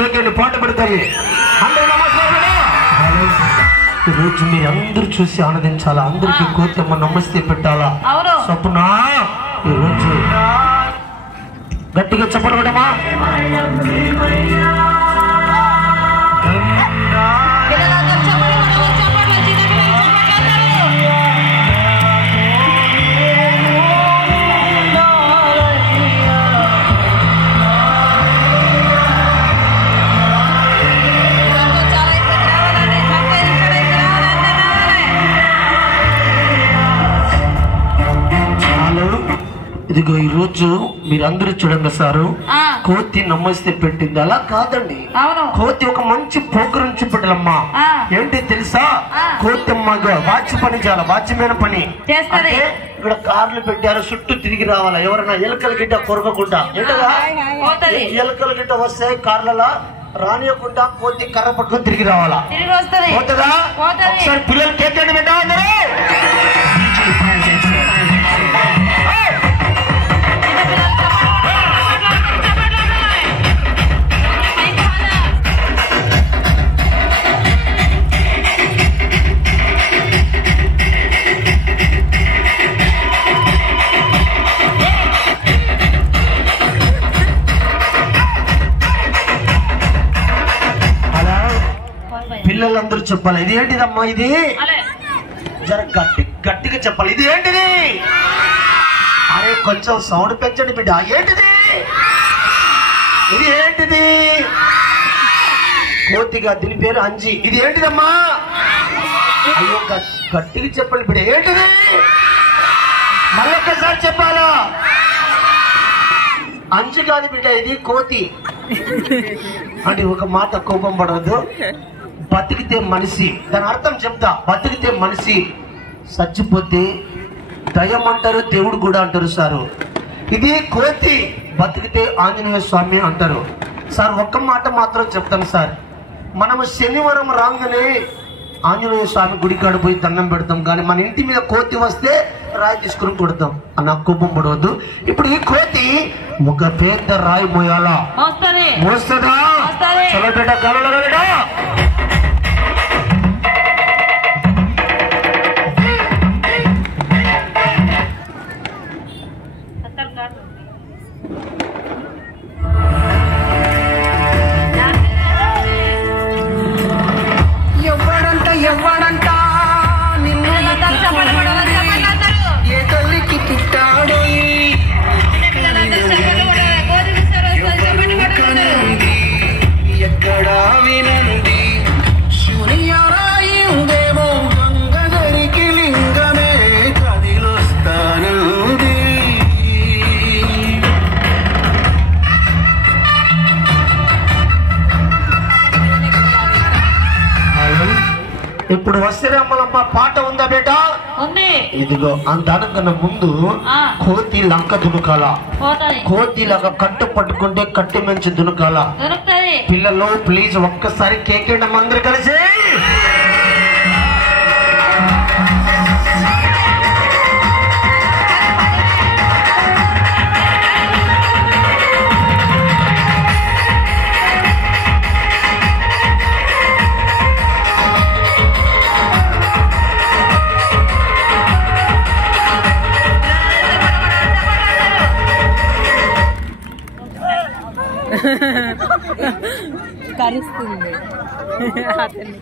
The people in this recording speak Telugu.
కేకేని పాట పెడతాయి. అందరూ నమస్కారం. ఈరోజు మీరు అందరూ చూసి ఆనందించాలా, అందరికి కోతమ్మ నమస్తే పెట్టాలా. స్వప్న ఈరోజు గట్టిగా చెప్పడమా? ఇదిగో ఈరోజు మీరందరూ చూడండి సారు, కోతి నమస్తే పెట్టింది. అలా కాదండి, కోతి ఒక మంచి ప్రోగ్రాం చూపెట్టాలమ్మా. ఏంటి తెలుసా? కోతి అమ్మగా వాచ్ పని చేయాలి, వాచ్మైన పని. అంటే ఇక్కడ కార్లు పెట్టారు, చుట్టూ తిరిగి రావాలా. ఎవరైనా ఎలుకల గిట్ట కొరకకుండా, ఏంటగా ఎలుకల గిట్ట వస్తే కార్లలో రానియకుండా కోతి కర్ర పట్టుకొని తిరిగి రావాలా. పోతుందా? ఒకసారి పిల్లలు కేకండి పెట్టా. పిల్లలందరూ చెప్పాలి, ఇది ఏంటిదమ్మా? ఇది జర గట్టిగా చెప్పాలి, ఇది ఏంటిది? అరే కొంచెం సౌండ్ పెంచండి బిడ్డ. ఏంటిది? ఇది ఏంటిది? కోతిగా, దీని పేరు అంజి. ఇది ఏంటిదమ్మా? అయ్యో గట్టిగా చెప్పాలి బిడ్డ. ఏంటిది? మళ్ళొక్కసారి చెప్పాలా? అంజి కాదు బిడ్డ, ఇది కోతి. అంటే ఒక మాట కోపం పడవద్దు. బతికితే మనిషి, దాని అర్థం చెప్తా. బతికితే మనిషి, చచ్చిపోతే దయ్యం అంటారు, దేవుడు కూడా అంటారు సారు. ఇది కోతి, బతికితే ఆంజనేయ స్వామి అంటారు సార్. ఒక్క మాట మాత్రం చెప్తాను సార్, మనము శనివారం రాగానే ఆంజనేయ స్వామి గుడికాడ పోయి దండం పెడతాం, కానీ మన ఇంటి మీద కోతి వస్తే రాయి తీసుకుని కొడతాం. అన్న కోపం పడవద్దు. ఇప్పుడు ఈ కోతి ఒక పెద్ద రాయి మోయాలా, మోస్తుందా? చలో బేట, గలలో బేట. ఎవడంట నిన్ను ఏ తల్లికి తిట్టాడో ఎక్కడా వినండి. శూన్యరాయి ఉందేమో గంగధరికి లింగమే కదిలొస్తానంది. ఇప్పుడు వస్తేరమ్మలమ్మ పాట ఉందా బేటా? ఇదిగో దానికన్నా ముందు కోతి లంక దునకాల, కోతి లాగా కట్టు పట్టుకుంటే కట్టి మంచి దునకాల. పిల్లలు ప్లీజ్ ఒక్కసారి కేకేయడం అందరు కలిసి. కరుస్తుంది అతన్ని.